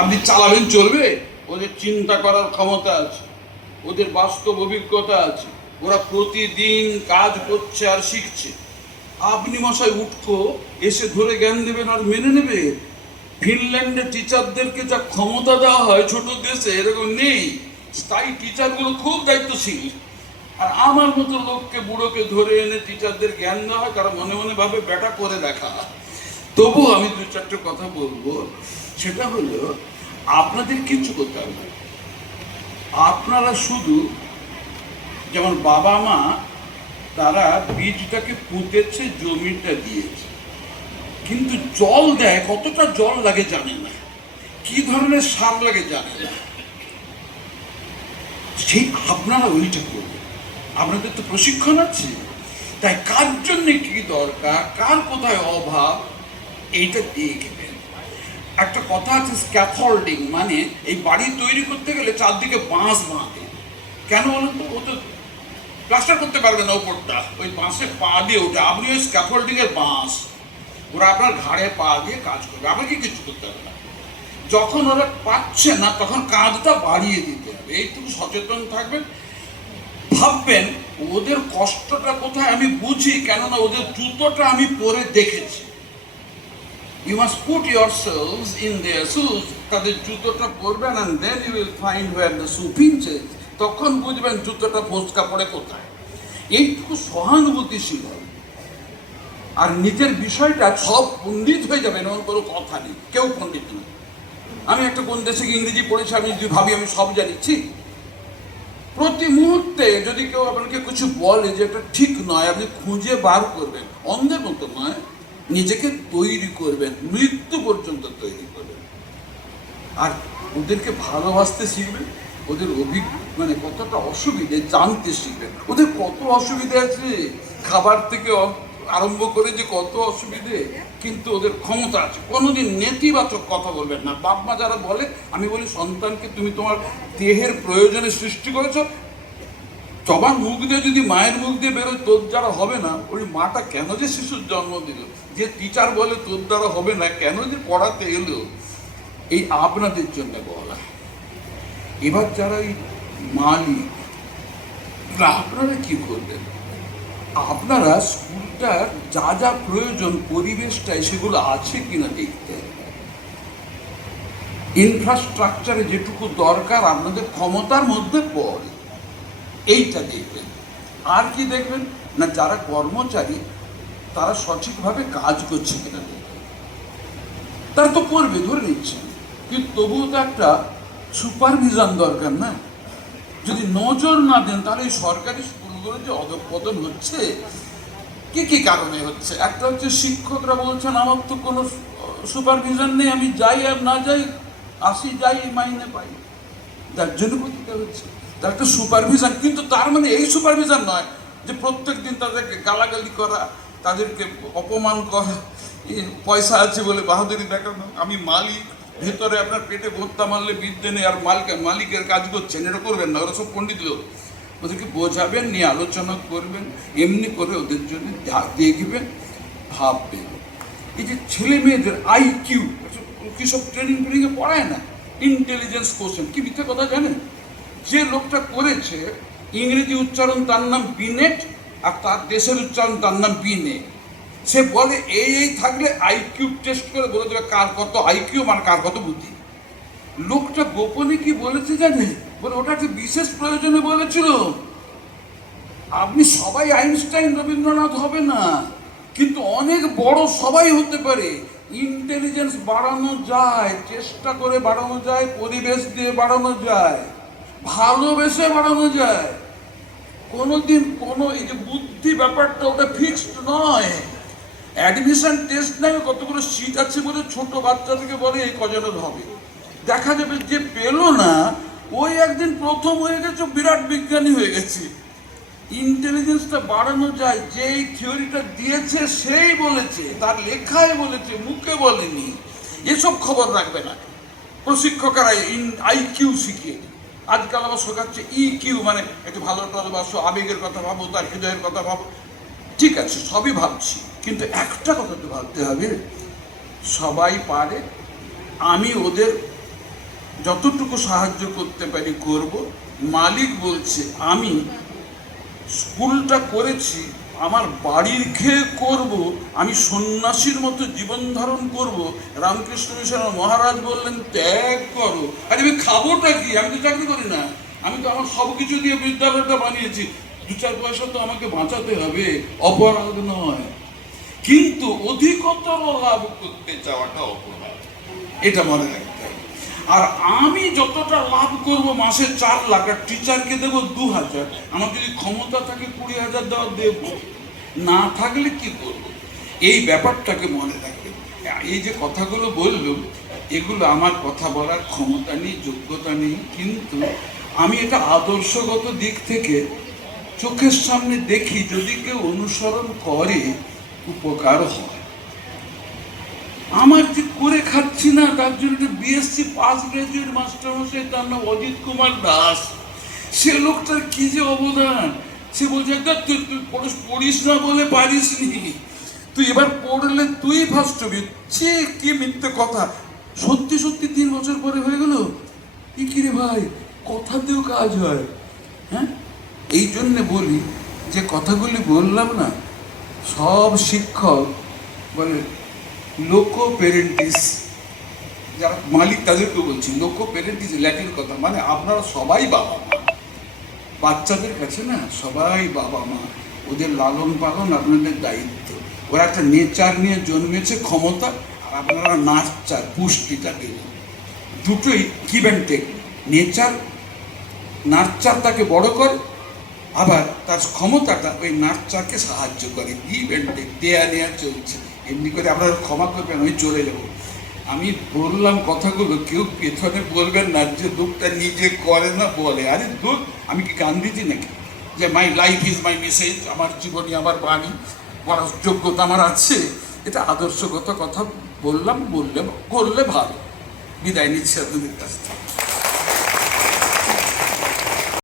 আপনি চালাবেন, চলবে? ওদের চিন্তা করার ক্ষমতা আছে, ওদের বাস্তব অভিজ্ঞতা আছে, ওরা প্রতিদিন কাজ করছে আর শিখছে। আপনি মশাই উঠকো, এসে ধরে জ্ঞান দেবেন আর মেনে নেবে ফিনল্যান্ডে টিচারদেরকে যা ক্ষমতা দেওয়া হয় ছোট দেশে, এরকম নেই। স্থায়ী টিচারগুলো খুব দায়িত্বশীল। আর আমার মতো লোককে, বুড়োকে ধরে এনে টিচারদের জ্ঞান দেওয়া হয়, তারা মনে মনে ভাবে, ব্যাটা করে দেখা। তবু আমি দু চারটে কথা বলব। সেটা হলো আপনাদের কিচ্ছু করতে হবে না। আপনারা শুধু যেমন বাবা মা, তারা বীজটাকে পুঁতেছে, জমিটা দিয়েছে। কিন্তু জল দেয়, কতটা জল লাগে জানে না। কি ধরনের সার লাগে জানে না। সেই আপনারা ওইটা করবেন। আপনাদের তো প্রশিক্ষণ আছে। তাই কার জন্য কি দরকার, কার কোথায় অভাব, এইটা দেখবেন। একটা কথা আছে স্ক্যাফোল্ডিং মানে এই বাড়ি তৈরি করতে গেলে চারদিকে বাঁশ বাঁধে। কেন বলুন তো? ও তো প্লাস্টার করতে পারবে না ওপরটা ওই বাঁশে পা দিয়ে ওঠে। আপনি ওই স্ক্যাফোল্ডিং এর বাঁশ। ওরা আপনার ঘাড়ে পা দিয়ে কাজ করবে। আপনাকে কিছু করতে হবে না। যখন ওরা পাচ্ছে না, তখন কাঁধটা বাড়িয়ে দিতে হবে। এইটুকু সচেতন থাকবেন। ভাববেন, ওদের কষ্টটা কোথায় আমি বুঝি, কেননা ওদের জুতোটা আমি পরে দেখেছি। Must put yourselves in their shoes তাদের জুতোটা পরবেন and then you will find where the shoe pinches তখন বুঝবেন জুতোটা ফোসকা পড়ে কোথায়। এইটুকু সহানুভূতিশীল। আর নিজের বিষয়টা সব পণ্ডিত হয়ে যাবে, এমন কোনো কথা নেই। কেউ পণ্ডিত না আমি একটা কোন দেশে ইংরেজি পড়েছি, আমি যদি ভাবি, আমি সব জানিছি প্রতি মুহূর্তে যদি কেউ আপনাকে কিছু বলে যে এটা ঠিক নয়, আপনি খুঁজে বার করবেন। অন্ধের মতো নয়। নিজেকে তৈরি করবেন, মৃত্যু পর্যন্ত তৈরি করবেন। আর ওদেরকে ভালোবাসতে শিখবেন, ওদের অভিজ্ঞ মানে কতটা অসুবিধে জানতে শিখবেন। ওদের কত অসুবিধে আছে? খাবার থেকে আরম্ভ করে যে কত অসুবিধে, কিন্তু ওদের ক্ষমতা আছে। কোনোদিন নেতিবাচক কথা বলবেন না। বাপ মা যারা বলে, আমি বলি, সন্তানকে তুমি তোমার দেহের প্রয়োজনে সৃষ্টি করেছ সবার মুখ দিয়ে যদি মায়ের মুখ দিয়ে বেরোয়, তোর দ্বারা হবে না। ওই মাটা কেন যে শিশুর জন্ম দিল? যে টিচার বলে, তোর দ্বারা হবে না, কেন যে পড়াতে এলো? এই আপনাদের জন্য বলা। এবার যারা এই মালিক আপনারা কি করবেন? আপনারা স্কুলটার যা যা প্রয়োজন, পরিবেশটায় সেগুলো আছে কিনা দেখতে। ইনফ্রাস্ট্রাকচারে যেটুকু দরকার, আপনাদের ক্ষমতার মধ্যে পড়ে। এইটা দেখবেন। আর কি দেখবেন? না, যারা কর্মচারী, তারা সঠিকভাবে কাজ করছে কিনা দেখবেন। তারা তো করবে, ধরে নিচ্ছেন। কিন্তু তবুও তো একটা সুপারভিশন দরকার না? যদি নজর না দেন, তাহলে এই সরকারি স্কুলগুলো যে অধপতন হচ্ছে, কি কি কারণে হচ্ছে? একটা হচ্ছে শিক্ষকরা বলছেন, আমার তো কোনো সুপারভিশন নেই, আমি যাই আর না যাই, আসি, যাই মাইনে পাই। যার জন্য করতে হচ্ছে। তার একটা সুপারভিশন কিন্তু তার মানে এই সুপারভিশন নয় যে প্রত্যেক দিন তাদেরকে গালাগালি করা, তাদেরকে অপমান করা পয়সা আছে বলে বাহাদুরি দেখানো, আমি মালিক, ভেতরে আপনার পেটে ভর্তা মারলে বিদ্যে নেই, আর মালিক, মালিকের কাজ করছেন, এটা করবেন না, ওরা সব পণ্ডিত লোক। ওদেরকে বোঝাবেন, নিয়ে আলোচনা করবেন, এমনি করে ওদের জন্য দেখবেন, ভাববেন। এই যে ছেলে মেয়েদের আইকিউ কি সব ট্রেনিং ট্রেনিংয়ে পড়ায় না? ইন্টেলিজেন্স কোশ্চেন কি মিথ্যে কথা জানেন? যে লোকটা করেছে, ইংরেজি উচ্চারণ তার নাম বিনেট আর তার দেশের উচ্চারণ তার নাম বিনে। সে বলে, এই এই থাকলে আইকিউ টেস্ট করে বলে দেবে কার কত আইকিউ মানে কার কত বুদ্ধি। লোকটা গোপনে কি বলেছে জানে? বলে, ওটা একটা বিশেষ প্রয়োজনে বলেছিল। আপনি সবাই আইনস্টাইন, রবীন্দ্রনাথ হবে না, কিন্তু অনেক বড় সবাই হতে পারে। ইন্টেলিজেন্স বাড়ানো যায়, চেষ্টা করে বাড়ানো যায়, পরিবেশ দিয়ে বাড়ানো যায়। ভালোবেসে বাড়ানো যায়। কোনোদিন কোনো এই যে বুদ্ধি ব্যাপারটা ওটা ফিক্সড নয়। অ্যাডমিশন টেস্ট নেবে কতগুলো সিট আছে বলে ছোট বাচ্চা থেকে বলে এই কজনের হবে। দেখা যাবে যে পেল না, ওই একদিন প্রথম হয়ে গেছে, বিরাট বিজ্ঞানী হয়ে গেছে। ইন্টেলিজেন্সটা বাড়ানো যায়, যেই থিওরিটা দিয়েছে সেই বলেছে, তার লেখায় বলেছে, মুখে বলেনি। এসব খবর রাখবে না। প্রশিক্ষকেরা আইকিউ শিখিয়ে। আজকাল আবার শেখাচ্ছে ই কিউ মানে একটু ভালো ভালোবাসো, আবেগের কথা ভাবো, তার হৃদয়ের কথা ভাবো। ঠিক আছে, সবই ভাবছি, কিন্তু একটা কথা তো ভাবতে হবে, সবাই পারে, আমি ওদের যতটুকু সাহায্য করতে পারি করব। মালিক বলছে, আমি স্কুলটা করেছি, আমার বাড়ির খেয়ে করব, আমি সন্ন্যাসীর মতো জীবন ধারণ করব। রামকৃষ্ণ মিশনের মহারাজ বললেন, ত্যাগ আরে আমি খাবোটা কি? আমি তো চাকরি করি না। আমি তো আমার সব কিছু দিয়ে বিদ্যালয়টা বানিয়েছি। দু চার পয়সা তো আমাকে বাঁচাতে হবে। অপরাধ নয়। কিন্তু অধিকতর লাভ করতে চাওয়াটা অপরাধ। এটা মনে রাখতে আর আমি যতটা লাভ করব মাসে চার লাখ, আর টিচারকে দেবো দু হাজার। আমার যদি ক্ষমতা থাকে কুড়ি হাজার দেওয়া দেব। না থাকলে কি করব? এই ব্যাপারটাকে মনে রাখবেন এই যে কথাগুলো বললাম এগুলো আমার কথা বলার ক্ষমতা নেই যোগ্যতা নেই কিন্তু আমি এটা আদর্শগত দিক থেকে চোখের সামনে দেখি যদি কেউ অনুসরণ করে উপকার হয়। আমার যে করে খাচ্ছি না তার জন্য বিএসসি পাস গ্রাজুয়েট মাস্টার মশাই তার নাম অজিত কুমার দাস। সে লোকটার কি যে অবদান? সে বলছে "দেখ, তুই তুই পড়িস না বলে পারিস নি তুই এবার পড়লে তুই ফার্স্ট হবি ছে, কি মিথ্যে কথা। সত্যি সত্যি তিন বছর পরে হয়ে গেল? কি কি রে ভাই? কথাতেও কাজ হয়। হ্যাঁ? এই জন্যে বলি যে কথাগুলি বললাম না, সব শিক্ষক বলে লোকো পেরেন্টিস যারা মালিক তাদেরকে বলছি লোকো পেরেন্টিস ল্যাটিন কথা মানে আপনারা সবাই বাবা মা। বাচ্চাদের কাছে না সবাই বাবা মা। ওদের লালন পালন আপনাদের দায়িত্ব। ওরা একটা নেচার নিয়ে জন্মেছে ক্ষমতা, আর আপনারা নাচার পুষ্টিটা দেবেন দুটোই গিভ টেক নেচার নার্চার তাকে বড় করে, আবার তার ক্ষমতাটা ওই নার্চারকে সাহায্য করে। গিভ অ্যান্ড টেক দেয়া নেয়া চলছে। এমনি করে আপনারা ক্ষমা করবেন, আমি চলে যাব। আমি বললাম কথাগুলো, কেউ পেছনে বলবেন না যে দুঃখটা নিজে করে না বলে। আরে দুঃখ আমি কি গান্ধীজি নাকি? যে my life is my message আমার জীবনী আমার বাণী। পড়ার যোগ্যতা আমার আছে। এটা আদর্শগত কথা বললাম, বললে করলে ভালো। বিদায় নিচ্ছে আপনাদের কাছ থেকে।